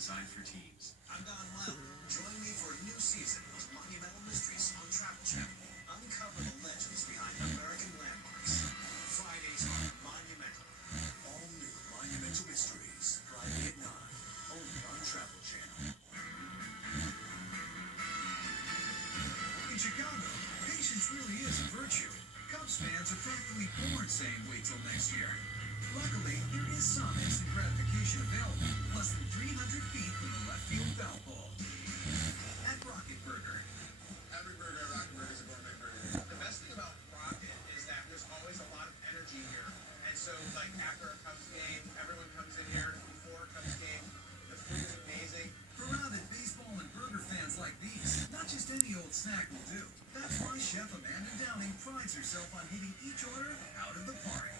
designed for teens. I'm Don Well. Join me for a new season of Monumental Mysteries on Travel Channel. Uncover the legends behind American landmarks. Fridays on Monumental. All new Monumental Mysteries. Friday at 9. Only on Travel Channel. In Chicago, patience really is a virtue. Cubs fans are practically born saying wait till next year. Luckily, there is some instant gratification available, less than 300 feet from the left field foul pole. At Rocket Burger. Every burger at Rocket Burger is a gourmet burger. The best thing about Rocket is that there's always a lot of energy here. And so, like, after a Cubs game, everyone comes in here. Before a Cubs game, the food is amazing. For rabid baseball and burger fans like these, not just any old snack will do. That's why Chef Amanda Downing prides herself on hitting each order out of the park.